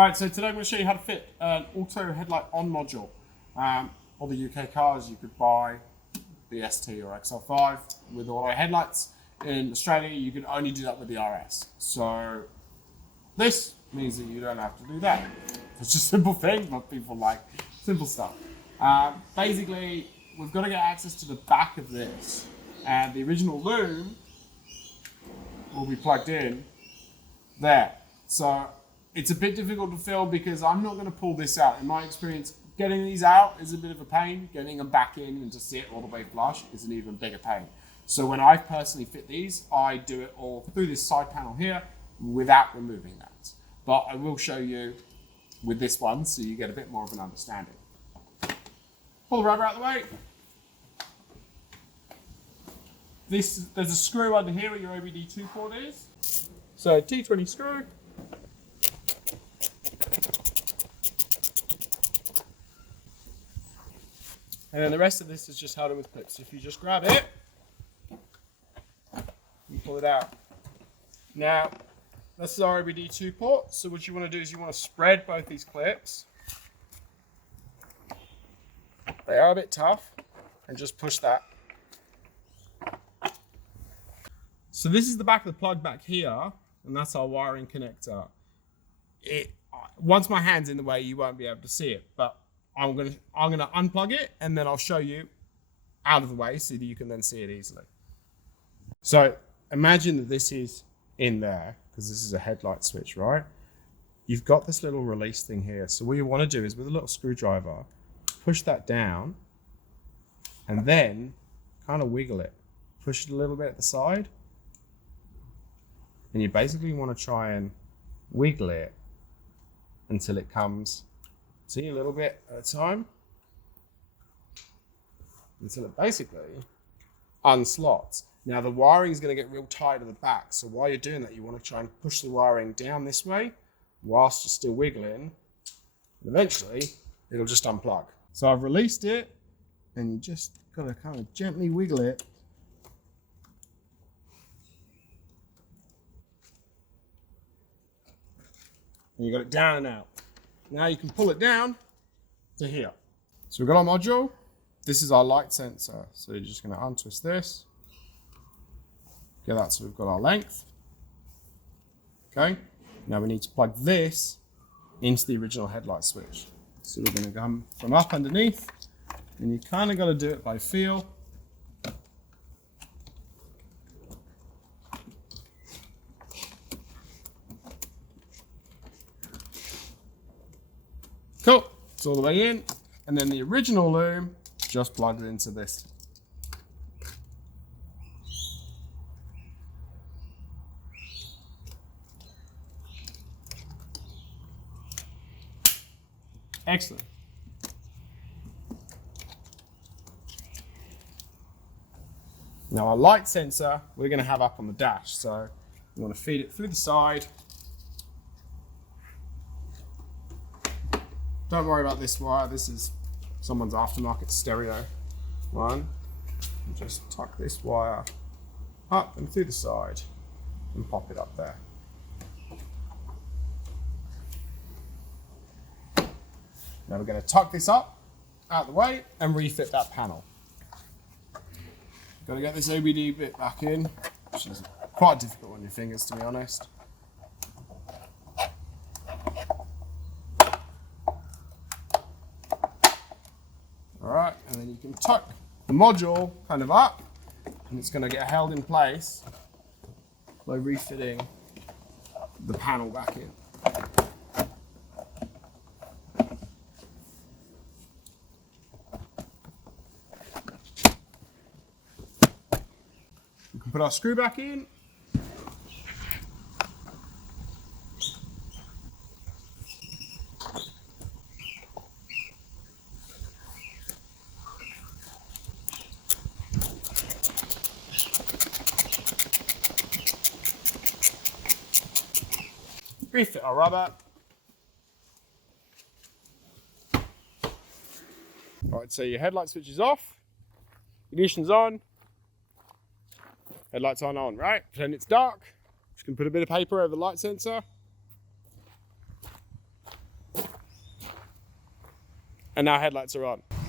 Alright, so today I'm going to show you how to fit an auto headlight on module. All the UK cars you could buy the ST or XR5 with auto headlights. In Australia you can only do that with the RS. So this means that you don't have to do that. It's just a simple thing, but people like simple stuff. Basically, we've got to get access to the back of this, and the original loom will be plugged in there. So it's a bit difficult to film because I'm not going to pull this out. In my experience, getting these out is a bit of a pain. Getting them back in and to sit all the way flush is an even bigger pain. So when I personally fit these, I do it all through this side panel here without removing that. But I will show you with this one so you get a bit more of an understanding. Pull the rubber out of the way. There's a screw under here where your OBD2 port is. So T20 screw. And then the rest of this is just held in with clips. If you just grab it, you pull it out. Now, this is our OBD2 port. So what you want to do is you want to spread both these clips. They are a bit tough, and just push that. So this is the back of the plug back here, and that's our wiring connector. Once my hand's in the way, you won't be able to see it, but I'm gonna unplug it, and then I'll show you out of the way so that you can then see it easily. So imagine that this is in there, because this is a headlight switch, right? You've got this little release thing here. So what you want to do is with a little screwdriver, push that down, and then kind of wiggle it. Push it a little bit at the side, and you basically want to try and wiggle it until it comes, see, a little bit at a time, until it basically unslots. Now the wiring is going to get real tight at the back, so while you're doing that, you want to try and push the wiring down this way whilst you're still wiggling, and eventually it'll just unplug. So I've released it, and you just got to kind of gently wiggle it. And you got it down and out. Now you can pull it down to here. So we've got our module. This is our light sensor. So you're just going to untwist this. Get that so we've got our length. Okay. Now we need to plug this into the original headlight switch. So we're going to come from up underneath, and you kind of got to do it by feel. Cool, it's all the way in, and then the original loom just plugs into this. Excellent. Now our light sensor, we're going to have up on the dash, so we want to feed it through the side. Don't worry about this wire, this is someone's aftermarket stereo one. Just tuck this wire up and through the side and pop it up there. Now we're going to tuck this up out of the way and refit that panel. Got to get this OBD bit back in, which is quite difficult on your fingers, to be honest. Alright, and then you can tuck the module kind of up, and it's going to get held in place by refitting the panel back in. We can put our screw back in. Refit our rubber. Right, so your headlight switch is off, ignition's on, headlights aren't on, right? Pretend it's dark. Just gonna put a bit of paper over the light sensor. And now headlights are on.